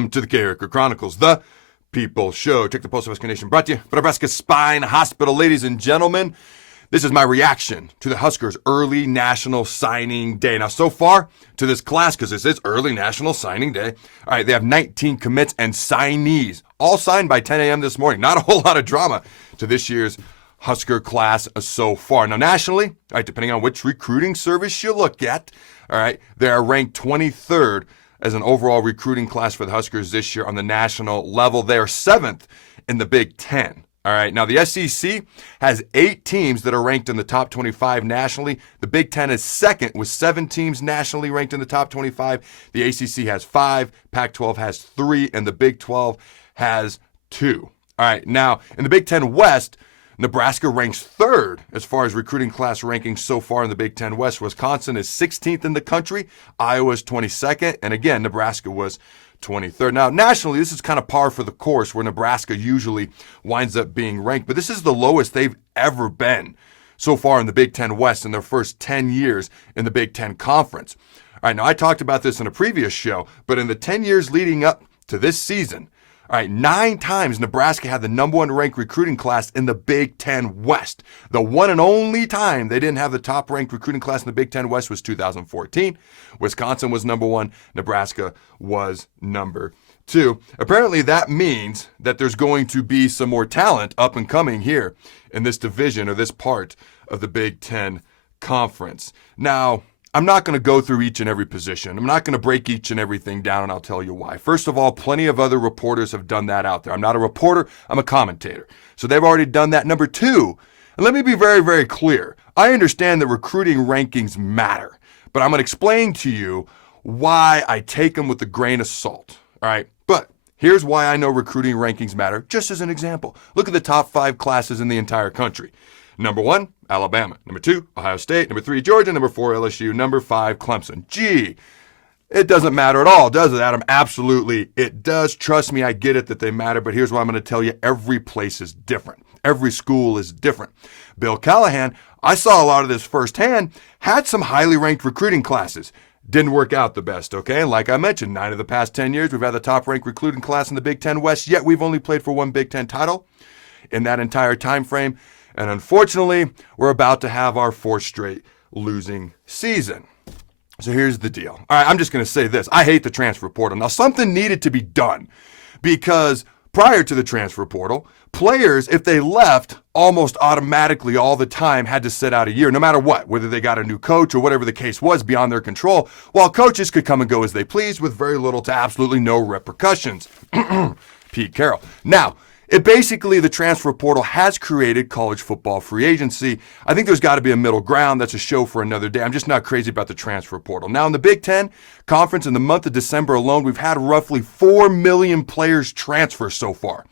Welcome to the Carriker Chronicles, the People Show. Check the Pulse of Husker Nation, brought to you by Nebraska Spine Hospital. Ladies and gentlemen, this is my reaction to the Huskers' early National Signing Day. Now, so far to this class, because this is early National Signing Day, all right, they have 19 commits and signees, all signed by 10 a.m. this morning. Not a whole lot of drama to this year's Husker class so far. Now, nationally, all right, depending on which recruiting service you look at, all right, they are ranked 23rd as an overall recruiting class for the Huskers this year on the national level. They are 7th in the Big Ten. All right, now the SEC has 8 teams that are ranked in the top 25 nationally. The Big Ten is second with 7 teams nationally ranked in the top 25. The ACC has 5, Pac-12 has 3, and the Big 12 has 2. All right, now in the Big Ten West, Nebraska ranks 3rd as far as recruiting class rankings so far in the Big Ten West. Wisconsin is 16th in the country. Iowa is 22nd. And again, Nebraska was 23rd. Now, nationally, this is kind of par for the course where Nebraska usually winds up being ranked. But this is the lowest they've ever been so far in the Big Ten West in their first 10 years in the Big Ten Conference. All right, now I talked about this in a previous show, but in the 10 years leading up to this season, all right, 9 times Nebraska had the number 1 ranked recruiting class in the Big Ten West. The one and only time they didn't have the top ranked recruiting class in the Big Ten West was 2014. Wisconsin was number 1. Nebraska was number 2. Apparently that means that there's going to be some more talent up and coming here in this division or this part of the Big Ten Conference. Now, I'm not going to go through each and every position. I'm not going to break each and everything down, and I'll tell you why. First of all, plenty of other reporters have done that out there. I'm not a reporter, I'm a commentator. So they've already done that. Number 2, and let me be very, very clear. I understand that recruiting rankings matter, but I'm going to explain to you why I take them with a grain of salt. All right? But here's why I know recruiting rankings matter, just as an example. Look at the top 5 classes in the entire country. Number 1, Alabama. Number 2, Ohio State. Number 3, Georgia. Number 4, LSU. Number 5, Clemson. Gee, it doesn't matter at all, does it, Adam? Absolutely, it does. Trust me, I get it that they matter, but here's what I'm going to tell you. Every place is different. Every school is different. Bill Callahan, I saw a lot of this firsthand, had some highly ranked recruiting classes. Didn't work out the best, okay? And like I mentioned, 9 of the past 10 years, we've had the top ranked recruiting class in the Big Ten West, yet we've only played for 1 Big Ten title in that entire time frame. And unfortunately, we're about to have our 4th straight losing season. So here's the deal. All right, I'm just going to say this. I hate the transfer portal. Now, something needed to be done because prior to the transfer portal, players, if they left, almost automatically all the time had to sit out a year, no matter what, whether they got a new coach or whatever the case was beyond their control, while coaches could come and go as they pleased with very little to absolutely no repercussions. Pete Carroll. Now, the transfer portal has created college football free agency. I think there's got to be a middle ground. That's a show for another day. I'm just not crazy about the transfer portal. Now, in the Big Ten Conference, in the month of December alone, we've had roughly 4 million players transfer so far.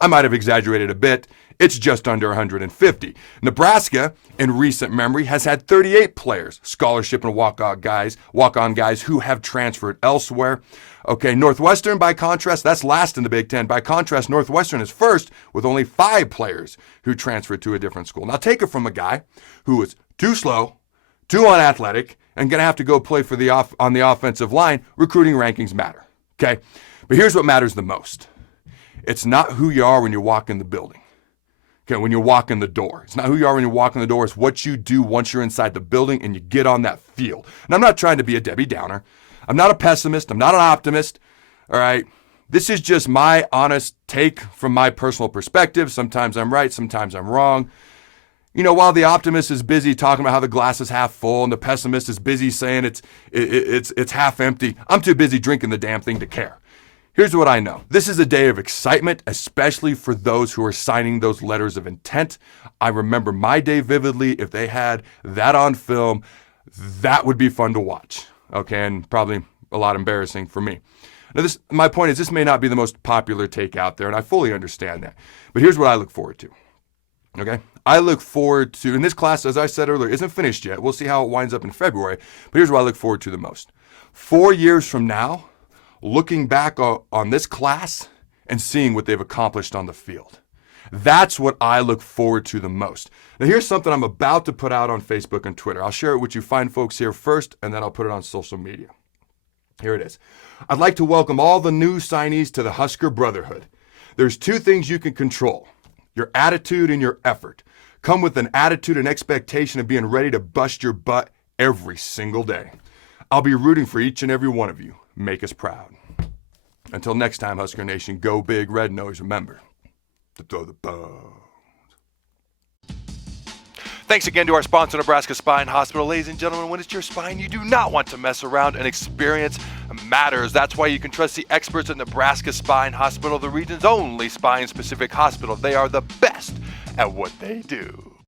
I might have exaggerated a bit. It's just under 150. Nebraska, in recent memory, has had 38 players, scholarship and walk-on guys who have transferred elsewhere. Okay, Northwestern, by contrast, that's last in the Big Ten. By contrast, Northwestern is first with only 5 players who transferred to a different school. Now, take it from a guy who was too slow, too unathletic, and going to have to go play for on the offensive line. Recruiting rankings matter, okay? But here's what matters the most. It's not who you are when you walk in the building. Okay, when you walk in the door. It's not who you are when you walk in the door. It's what you do once you're inside the building and you get on that field. And I'm not trying to be a Debbie Downer. I'm not a pessimist. I'm not an optimist. All right. This is just my honest take from my personal perspective. Sometimes I'm right. Sometimes I'm wrong. You know, while the optimist is busy talking about how the glass is half full and the pessimist is busy saying it's half empty, I'm too busy drinking the damn thing to care. Here's what I know. This is a day of excitement, especially for those who are signing those letters of intent. I remember my day vividly. If they had that on film, that would be fun to watch. Okay, and probably a lot embarrassing for me. Now, my point is this may not be the most popular take out there, and I fully understand that. But here's what I look forward to. Okay? I look forward to, and this class, as I said earlier, isn't finished yet. We'll see how it winds up in February. But here's what I look forward to the most. 4 years from now, looking back on this class and seeing what they've accomplished on the field. That's what I look forward to the most. Now, here's something I'm about to put out on Facebook and Twitter. I'll share it with you fine folks here first, and then I'll put it on social media. Here it is. I'd like to welcome all the new signees to the Husker Brotherhood. There's 2 things you can control: your attitude and your effort. Come with an attitude and expectation of being ready to bust your butt every single day. I'll be rooting for each and every one of you. Make us proud. Until next time, Husker Nation, go big red nose. Remember to throw the bones. Thanks again to our sponsor, Nebraska Spine Hospital. Ladies and gentlemen, when it's your spine, you do not want to mess around, and experience matters. That's why you can trust the experts at Nebraska Spine Hospital, the region's only spine-specific hospital. They are the best at what they do.